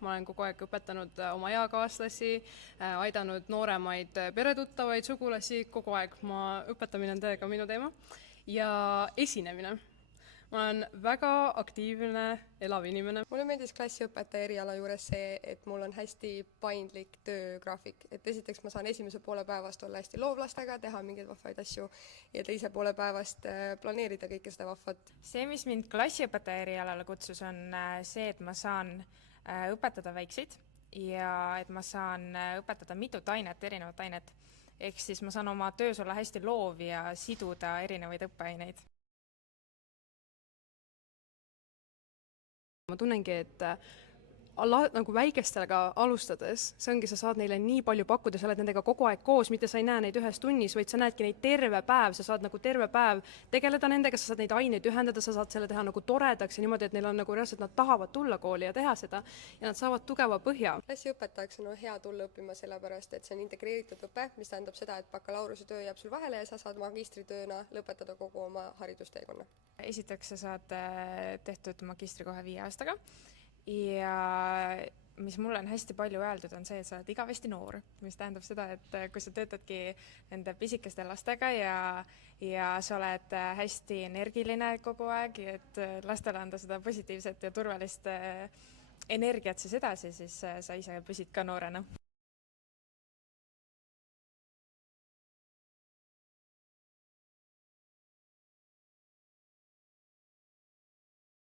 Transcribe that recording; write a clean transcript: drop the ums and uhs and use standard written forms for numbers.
Ma olen kogu aeg õpetanud oma eakaaslasi, aidanud nooremaid peretuttavaid, sugulasi, kogu aeg õpetamine on täiega minu teema. Ja esinemine. Ma olen väga aktiivne, elav inimene. Mulle meeldis klassiõpetaja eriala juures see, et mul on hästi paindlik töögraafik. Et esiteks ma saan esimese poole päevast olla hästi loovlastega, teha mingeid vahvaid asju ja teise poole päevast planeerida kõike seda vahvat. See, mis mind klassiõpetaja erialale kutsus, on see, et ma saan õpetada väikseid ja et ma saan õpetada mitut ainet, erinevat ainet. Ehk siis ma saan oma töös olla hästi loov ja siduda erinevaid õppeaineid. Ma tunnengi, et nagu väikestega alustades, see ongi, sa saad neile nii palju pakkuda, sa oled nendega kogu aeg koos, mitte sa ei näe neid ühes tunnis, vaid sa näedki neid terve päev, sa saad nagu terve päev tegeleda nendega, sa saad neid aineid ühendada, sa saad selle teha nagu toredaks ja niimoodi, et neil on nagu reaalselt, nad tahavad tulla kooli ja teha seda ja nad saavad tugeva põhja. Klassiõpetajaks on hea tulla õppima sellepärast, et see on integreeritud õpe, mis tähendab seda, et bakalaureuse töö jääb sul vahele ja sa saad magistritööna lõpetada kogu oma haridusteekonna. Esiteks sa saad tehtud magistrikohe 5 aastaga ja mis mulle on hästi palju öeldud, on see, et sa oled igavesti noor, mis tähendab seda, et kui sa töötadki nende pisikeste lastega ja sa oled hästi energiline kogu aeg, et lastele anda seda positiivset ja turvalist energiat siis edasi, siis sa ise püsid ka noorena.